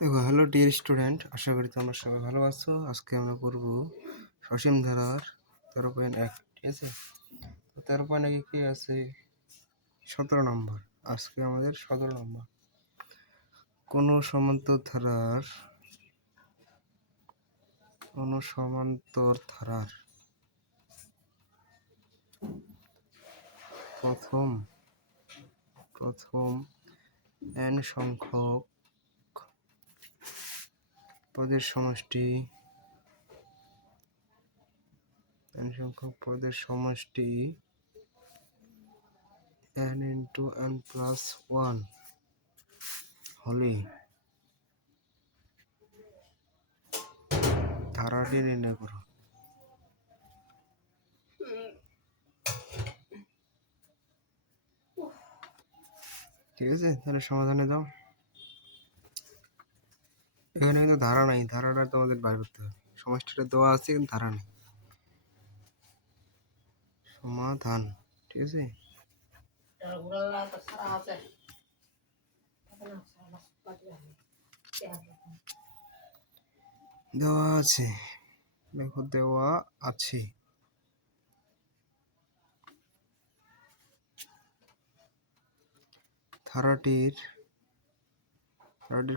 দেখো, hello dear student, আশা করি তোমরা সবাই ভালো আছো। আজকে আমরা করব সসীম ধারার 13.1। ঠিক আছে, তো 13.1 কি আছে? 17 নম্বর। আজকে আমাদের 17 নম্বর। কোনো সমান্তর ধারার প্রথম n সংখ্যক পদের সমষ্টি n into n plus 1 হলে ধারাটি নির্ণয় করো। ঠিক আছে, তাহলে সমাধানে দাও। এখানে কিন্তু ধারা নাই, ধারাটা তোমাদের বাইর করতে হবে। সমষ্টিটা দেওয়া আছে কিন্তু ধারা নেই। সমাধান। ঠিক আছে, দেওয়া আছে, দেখো দেওয়া আছে। ধারাটির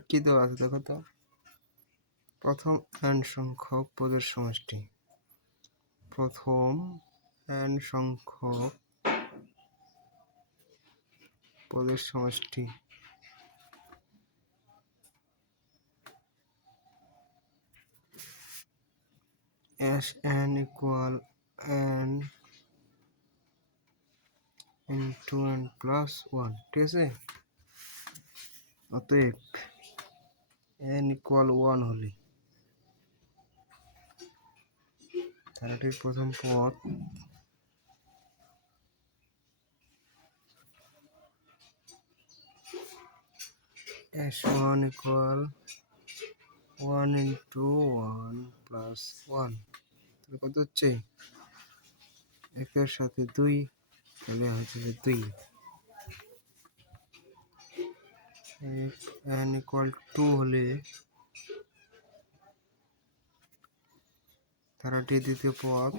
কি দেওয়া আছে দেখো তো। প্রথম n সংখ্যক পদের সমষ্টি as n equal n into n plus 1। ঠিক আছে, অতএব n equal 1 হলে ধারাটির প্রথম পদ s1 equal 1 into 1 plus 1। তাহলে কত হচ্ছে? একের সাথে 2, তাহলে হচ্ছে 2। n equal 2 হলে ধারাটির দ্বিতীয় পদ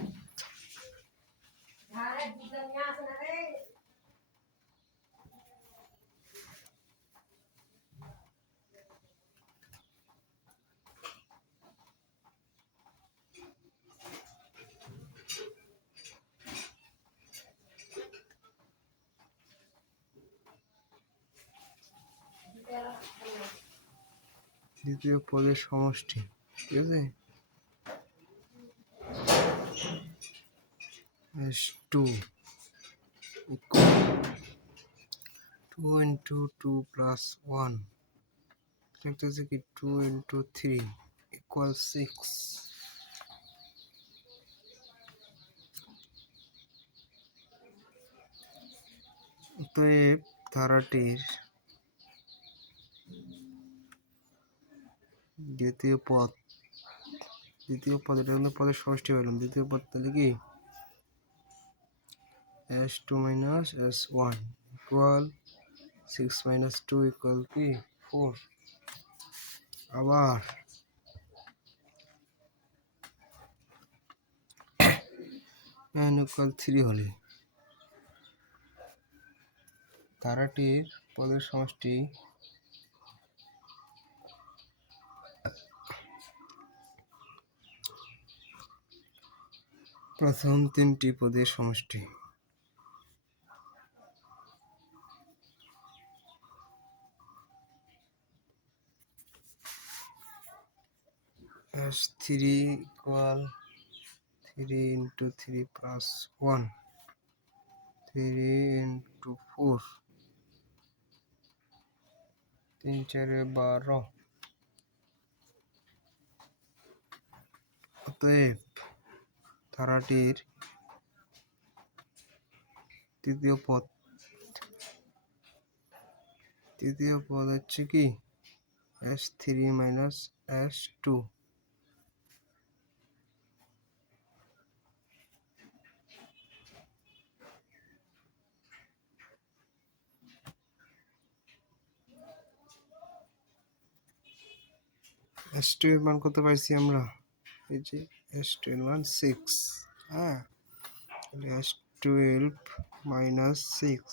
দ্বিতীয় পদের সমষ্টি। ঠিক আছে, s2 equal 2 into 2 plus 1 লিখতেছে কি 2 into 3 equal 6। অতএব ধারাটির দ্বিতীয় পদ এটা কিন্তু পদের সমষ্টি পেলাম। দ্বিতীয় পদ তাহলে কি s2 minus s1 equal 6 minus 2 equal কি 4। আবার n equal 3 হলে ধারাটির পদের সমষ্টি প্রথম তিনটি পদের সমষ্টি s3 equal 3 into 3 plus 1 3 into 4 3 4 12। অতএব ধারাটির তৃতীয় পদ হচ্ছে কি s3 minus s2। S2 এর মান কত পাইছি আমরা? এই যে S2 এর মান 6। হ্যাঁ, তাহলে S12 মাইনাস 6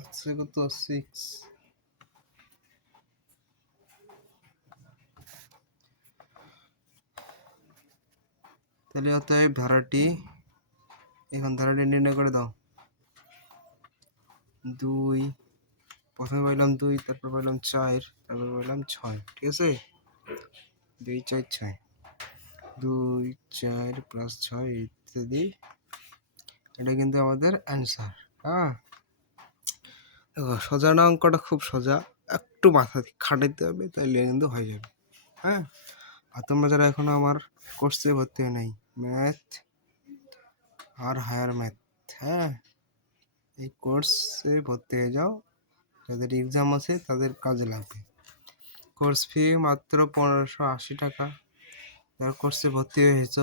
আছে কত? 6। তাহলে অতএব ধারাটি, এখন ধারাটি নির্ণয় করে দাও। 2, প্রথমে পাইলাম 2, তারপর পাইলাম 4, তারপর পাইলাম 6। ঠিক আছে, 2 4 6, 2 4 প্লাস 6 ইত্যাদি। এটা কিন্তু আমাদের অ্যান্সার। হ্যাঁ, দেখো সোজা না, অঙ্কটা খুব সোজা, একটু মাথা খাটাইতে হবে, তাইলে কিন্তু হয়ে যাবে। হ্যাঁ, আর তোমরা যারা এখনো আমার কোর্সে ভর্তি হয় নাই, ম্যাথ আর হায়ার ম্যাথ, হ্যাঁ, এই কোর্সে ভর্তি হয়ে যাও। যাদের এক্সাম আছে তাদের কাজে লাগবে। কোর্স ফি মাত্র 1580 টাকা। যারা কোর্সে ভর্তি হয়েছ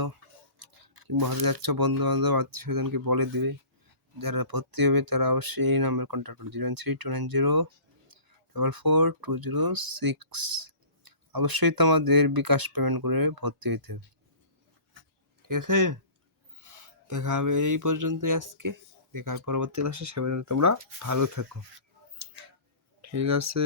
কিংবা হতে যাচ্ছ, বন্ধু বান্ধব আত্মীয় স্বজনকে বলে দিবে। যারা ভর্তি হবে তারা অবশ্যই এই নাম্বার কন্ট্যাক্ট করবে, 01329044206। অবশ্যই তোমাদের বিকাশ পেমেন্ট করে ভর্তি হতে হবে। ঠিক আছে, দেখা হবে এই পর্যন্তই আজকে। দেখা হবে পরবর্তী ক্লাসে। সে পর্যন্ত তোমরা ভালো থেকো। ঠিক আছে।